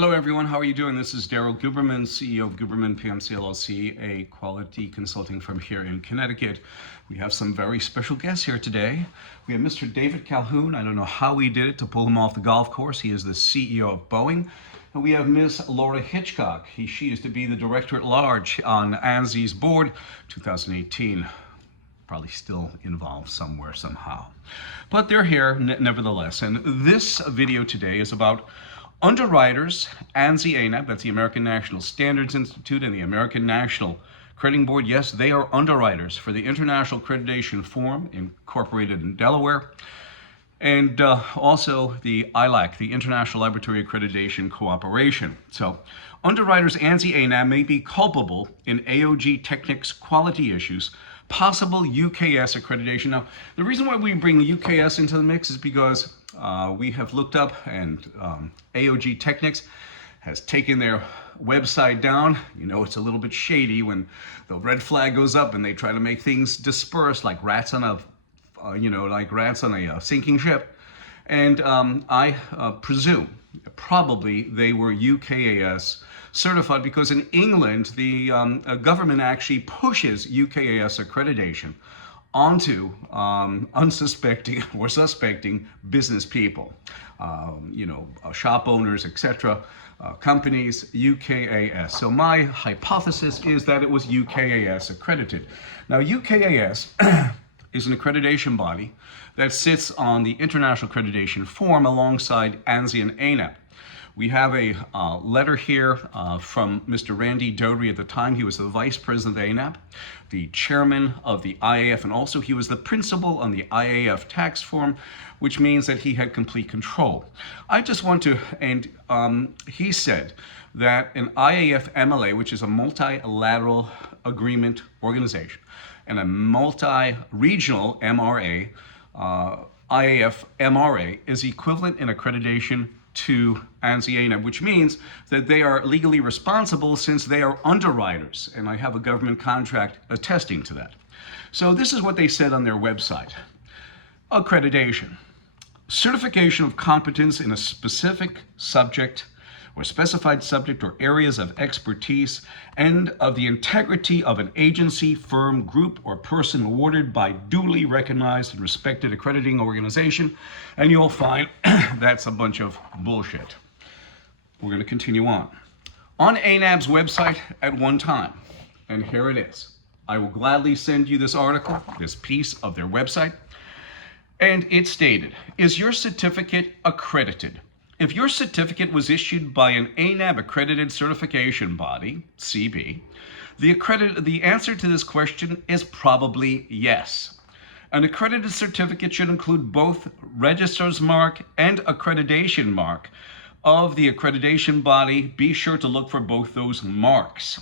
Hello everyone, how are you doing? This is Daryl Guberman, CEO of Guberman PMC LLC, a quality consulting firm here in Connecticut. We have some very special guests here today. We have Mr. David Calhoun. I don't know how we did it to pull him off the golf course. He is the CEO of Boeing. And we have Ms. Laura Hitchcock. She is to be the Director at Large on ANSI's board, 2018. Probably still involved somewhere, somehow. But they're here nevertheless. And this video today is about Underwriters, ANSI-ANAB, that's the American National Standards Institute, and the American National Crediting Board. Yes, they are underwriters for the International Accreditation Forum, incorporated in Delaware, and also the ILAC, the International Laboratory Accreditation Cooperation. So, underwriters ANSI-ANAB may be culpable in AOG technics quality issues, possible UKAS accreditation. Now, the reason why we bring UKAS into the mix is because we have looked up, and AOG Technics has taken their website down. You know, it's a little bit shady when the red flag goes up and they try to make things disperse like rats on a, sinking ship. And I presume probably they were UKAS certified because in England, the government actually pushes UKAS accreditation onto unsuspecting or suspecting business people, shop owners, etc., companies, UKAS. So my hypothesis is that it was UKAS accredited. Now, UKAS is an accreditation body that sits on the International Accreditation Forum alongside ANSI and ANAB. We have a letter here from Mr. Randy Doherty. At the time, he was the vice president of ANAB, the chairman of the IAF, and also he was the principal on the IAF tax form, which means that he had complete control. I just want to, and he said that an IAF MLA, which is a multilateral agreement organization, and a multi-regional MRA, IAF MRA, is equivalent in accreditation to ANSI-ANAB, which means that they are legally responsible since they are underwriters, and I have a government contract attesting to that. So this is what they said on their website. Accreditation: certification of competence in a specific subject or specified subject or areas of expertise, and of the integrity of an agency, firm, group, or person awarded by duly recognized and respected accrediting organization. And you'll find that's a bunch of bullshit. We're going to continue on. On ANAB's website at one time, and here it is. I will gladly send you this article, this piece of their website. And it stated, is your certificate accredited? If your certificate was issued by an ANAB accredited certification body, CB, the answer to this question is probably yes. An accredited certificate should include both registrar's mark and accreditation mark of the accreditation body. Be sure to look for both those marks.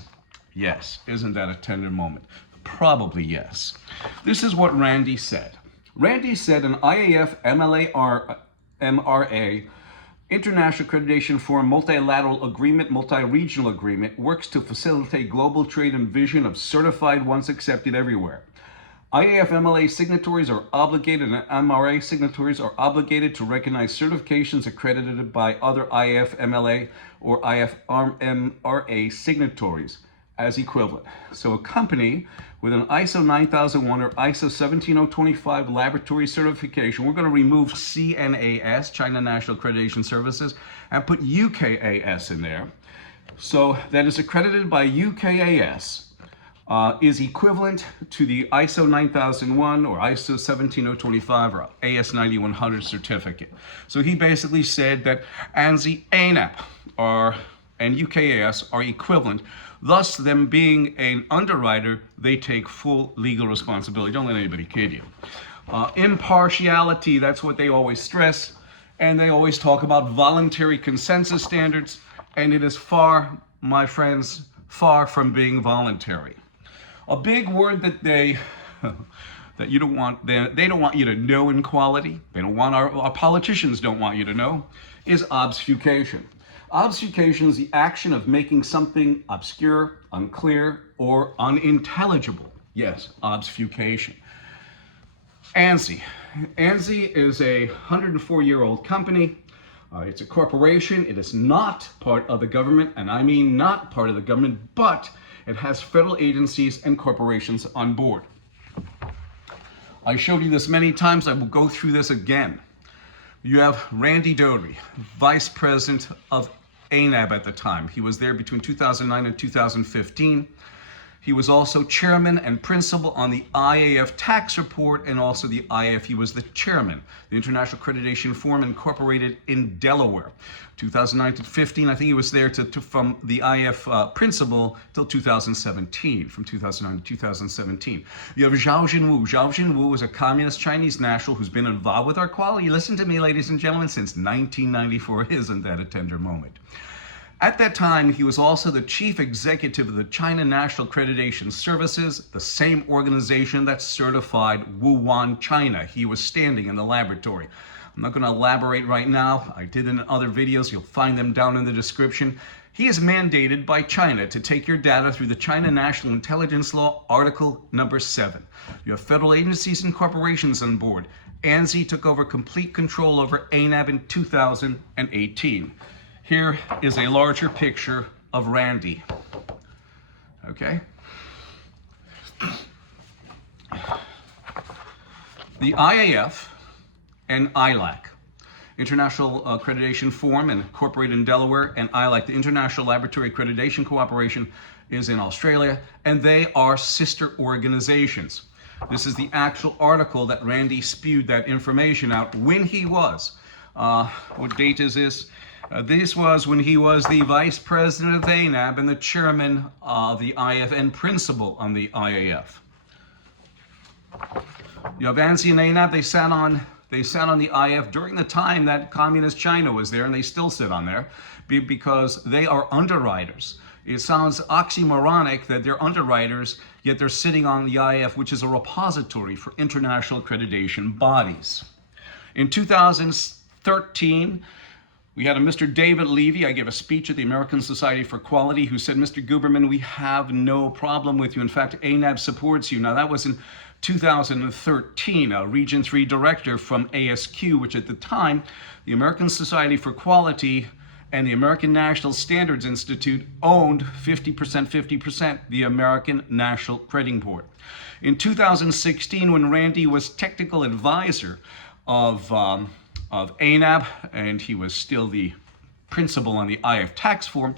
Yes, isn't that a tender moment? Probably yes. This is what Randy said. Randy said an IAF MRA International Accreditation Forum multilateral agreement, multi-regional agreement, works to facilitate global trade and vision of certified once accepted everywhere. IAF MLA signatories are obligated, and MRA signatories are obligated to recognize certifications accredited by other IAF MLA or IAF MRA signatories as equivalent. So a company with an ISO 9001 or ISO 17025 laboratory certification, we're going to remove CNAS, China National Accreditation Services, and put UKAS in there. So that is accredited by UKAS is equivalent to the ISO 9001 or ISO 17025 or AS 9100 certificate. So he basically said that ANSI-ANAB and UKAS are equivalent. Thus, them being an underwriter, they take full legal responsibility. Don't let anybody kid you. Impartiality, that's what they always stress. And they always talk about voluntary consensus standards. And it is far, my friends, far from being voluntary. A big word that they don't want you to know in quality, they don't want our politicians don't want you to know, is obfuscation. Obfuscation is the action of making something obscure, unclear, or unintelligible. Yes, obfuscation. ANSI. ANSI is a 104-year-old company. It's a corporation. It is not part of the government, and I mean not part of the government, but it has federal agencies and corporations on board. I showed you this many times. I will go through this again. You have Randy Doty, Vice President of ANAB at the time. He was there between 2009 and 2015. He was also chairman and principal on the IAF tax report and also the IAF. He was the chairman, the International Accreditation Forum incorporated in Delaware. 2009 to 15, I think he was there from the IAF principal till 2017, from 2009 to 2017. You have Zhao Jinwu. Zhao Jinwu is a communist Chinese national who's been involved with our quality, listen to me, ladies and gentlemen, since 1994. Isn't that a tender moment? At that time, he was also the chief executive of the China National Accreditation Services, the same organization that certified Wuhan, China. He was standing in the laboratory. I'm not going to elaborate right now. I did in other videos. You'll find them down in the description. He is mandated by China to take your data through the China National Intelligence Law, Article number 7. You have federal agencies and corporations on board. ANSI took over complete control over ANAB in 2018. Here is a larger picture of Randy, okay? The IAF and ILAC, International Accreditation Forum, incorporated in Delaware, and ILAC, the International Laboratory Accreditation Cooperation, is in Australia, and they are sister organizations. This is the actual article that Randy spewed that information out when he was, what date is this? This was when he was the vice president of ANAB and the chairman of the IAF and principal on the IAF. You have ANSI and ANAB. They sat on the IAF during the time that communist China was there, and they still sit on there because they are underwriters. It sounds oxymoronic that they're underwriters, yet they're sitting on the IAF, which is a repository for international accreditation bodies. In 2013, we had a Mr. David Levy. I gave a speech at the American Society for Quality who said, Mr. Guberman, we have no problem with you. In fact, ANAB supports you. Now, that was in 2013, a Region 3 director from ASQ, which at the time, the American Society for Quality and the American National Standards Institute owned 50%, the American National Crediting Board. In 2016, when Randy was technical advisor of ANAB, and he was still the principal on the IAF tax form,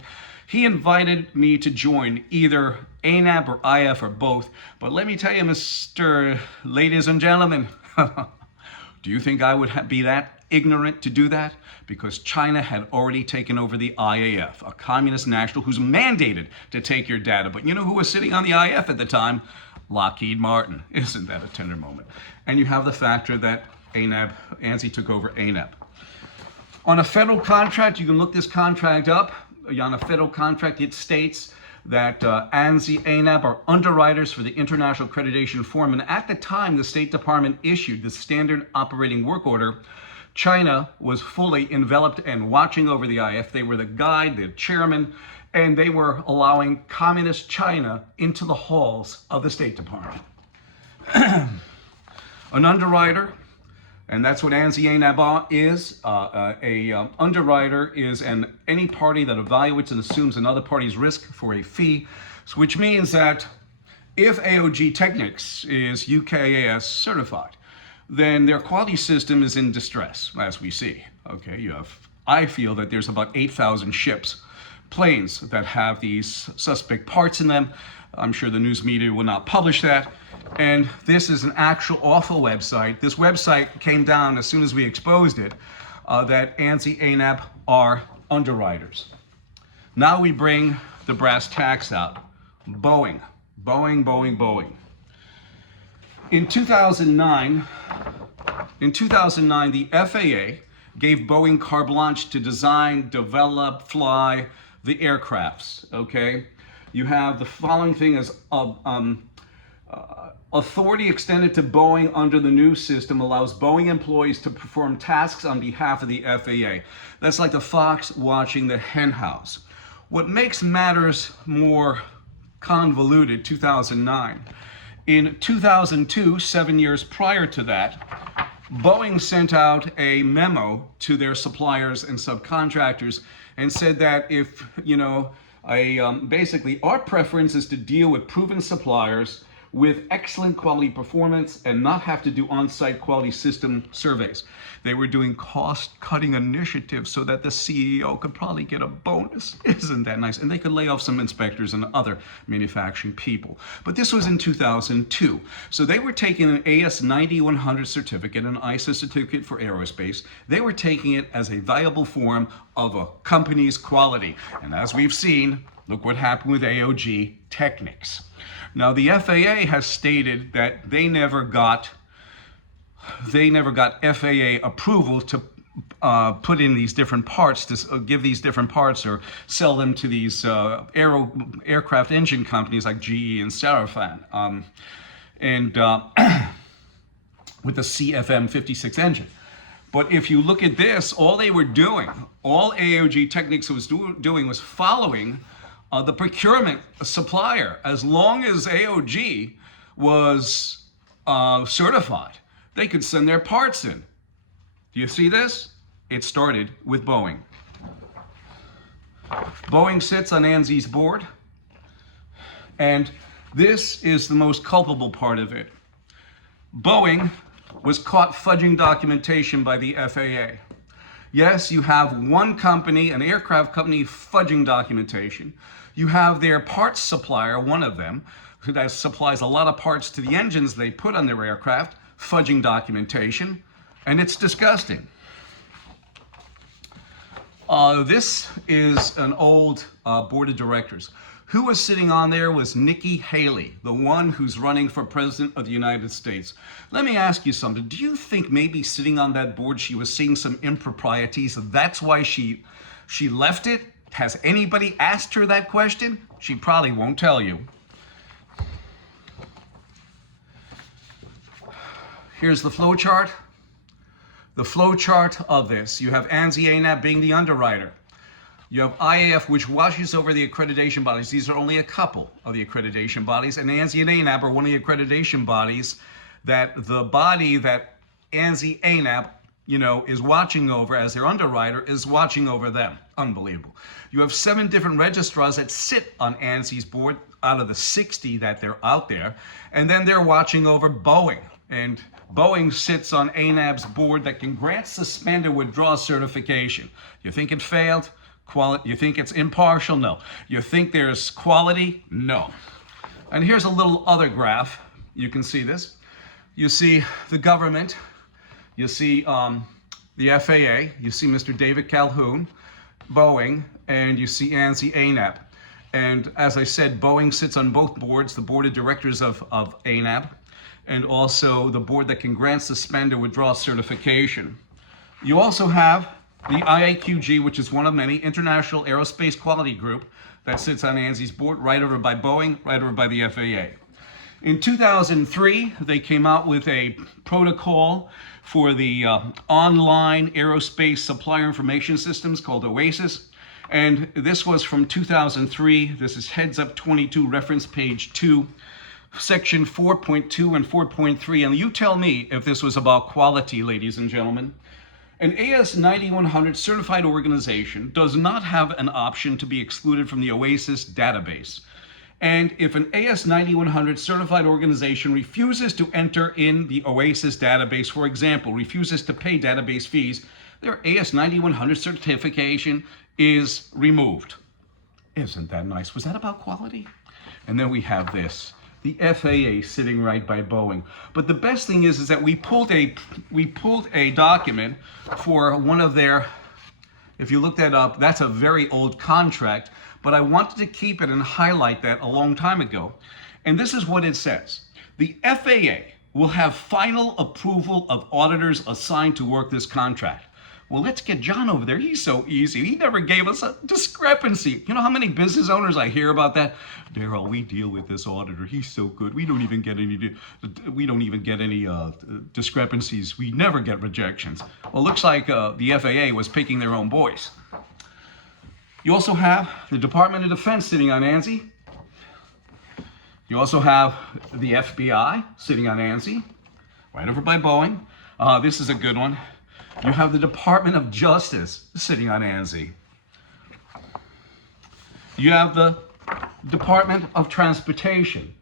he invited me to join either ANAB or IAF or both. But let me tell you, ladies and gentlemen, do you think I would be that ignorant to do that? Because China had already taken over the IAF, a communist national who's mandated to take your data. But you know who was sitting on the IAF at the time? Lockheed Martin. Isn't that a tender moment? And you have the factor that ANSI took over ANAB. On a federal contract, you can look this contract up. On a federal contract, it states that ANSI, ANAB are underwriters for the International Accreditation Forum. And at the time the State Department issued the Standard Operating Work Order, China was fully enveloped and watching over the IAF. They were the guide, the chairman, and they were allowing communist China into the halls of the State Department. An underwriter, and that's what ANSI-ANAB is. Underwriter is any party that evaluates and assumes another party's risk for a fee, which means that if AOG Technics is UKAS certified, then their quality system is in distress, as we see. Okay, I feel that there's about 8,000 ships, planes that have these suspect parts in them. I'm sure the news media will not publish that. And this is an actual awful website. This website came down as soon as we exposed it, that ANSI-ANAB are underwriters. Now we bring the brass tacks out. Boeing. In 2009, the FAA gave Boeing carte blanche to design, develop, fly the aircrafts, okay? You have the following thing as authority extended to Boeing under the new system allows Boeing employees to perform tasks on behalf of the FAA. That's like the fox watching the hen house. What makes matters more convoluted, 2009. In 2002, 7 years prior to that, Boeing sent out a memo to their suppliers and subcontractors and said that if, basically our preference is to deal with proven suppliers with excellent quality performance and not have to do on-site quality system surveys. They were doing cost-cutting initiatives so that the CEO could probably get a bonus. Isn't that nice? And they could lay off some inspectors and other manufacturing people. But this was in 2002. So they were taking an AS9100 certificate, an ISO certificate for aerospace. They were taking it as a valuable form of a company's quality. And as we've seen, look what happened with AOG technics. Now, the FAA has stated that they never got FAA approval to put in these different parts, to give these different parts or sell them to these aircraft engine companies like GE and Sarafan, with the CFM 56 engine. But if you look at this, all they were doing, all AOG techniques was doing was following the procurement supplier. As long as AOG was certified, they could send their parts in. Do you see this? It started with Boeing. Boeing sits on ANSI's board, and this is the most culpable part of it. Boeing was caught fudging documentation by the FAA. Yes, you have one company, an aircraft company, fudging documentation. You have their parts supplier, one of them, who supplies a lot of parts to the engines they put on their aircraft, fudging documentation, and it's disgusting. This is an old board of directors. Who was sitting on there was Nikki Haley, the one who's running for president of the United States. Let me ask you something. Do you think maybe sitting on that board she was seeing some improprieties? That's why she left it? Has anybody asked her that question? She probably won't tell you. Here's the flow chart. The flow chart of this. You have ANSI-ANAB being the underwriter. You have IAF, which washes over the accreditation bodies. These are only a couple of the accreditation bodies. And ANSI and ANAB are one of the accreditation bodies that the body that ANSI-ANAB, is watching over as their underwriter is watching over them. Unbelievable. You have 7 different registrars that sit on ANSI's board out of the 60 that they're out there. And then they're watching over Boeing. And Boeing sits on ANAB's board that can grant, suspend, or withdraw certification. You think it failed? You think it's impartial? No. You think there's quality? No. And here's a little other graph. You can see this. You see the government. You see the FAA. You see Mr. David Calhoun, Boeing, and you see ANSI-ANAB. And as I said, Boeing sits on both boards, the board of directors of ANAB, and also the board that can grant, suspend, or withdraw certification. You also have the IAQG, which is one of many, International Aerospace Quality Group, that sits on ANSI's board, right over by Boeing, right over by the FAA. In 2003, they came out with a protocol for the online aerospace supplier information systems called OASIS. And this was from 2003. This is Heads Up 22, reference page 2, section 4.2 and 4.3. And you tell me if this was about quality, ladies and gentlemen. An AS9100 certified organization does not have an option to be excluded from the OASIS database. And if an AS9100 certified organization refuses to enter in the OASIS database, for example, refuses to pay database fees, their AS9100 certification is removed. Isn't that nice? Was that about quality? And then we have this. The FAA sitting right by Boeing. But the best thing is that we pulled a document for one of their, if you look that up, that's a very old contract, but I wanted to keep it and highlight that a long time ago. And this is what it says. The FAA will have final approval of auditors assigned to work this contract. Well, let's get John over there. He's so easy. He never gave us a discrepancy. You know how many business owners I hear about that? Daryl, we deal with this auditor. He's so good. We don't even get any discrepancies. We never get rejections. Well, it looks like the FAA was picking their own boys. You also have the Department of Defense sitting on ANSI. You also have the FBI sitting on ANSI, right over by Boeing. This is a good one. You have the Department of Justice sitting on ANSI. You have the Department of Transportation.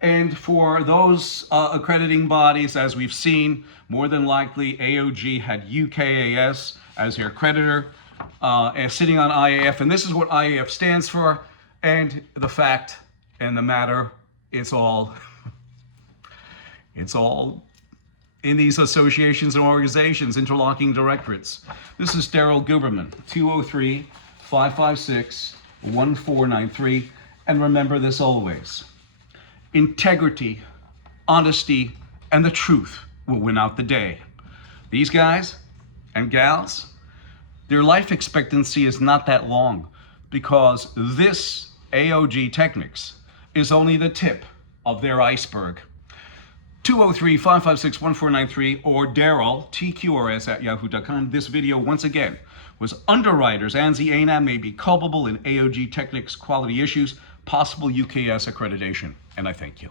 And for those accrediting bodies, as we've seen, more than likely AOG had UKAS as their accreditor, sitting on IAF. And this is what IAF stands for. And the fact and the matter, it's all in these associations and organizations, interlocking directorates. This is Daryl Guberman, 203-556-1493. And remember this always. Integrity, honesty, and the truth will win out the day. These guys and gals, their life expectancy is not that long, because this AOG technics is only the tip of their iceberg. 203-556-1493 or Daryl, TQRS@yahoo.com. This video, once again, was Underwriters. ANSI-ANAB may be culpable in AOG technics quality issues, possible UKS accreditation. And I thank you.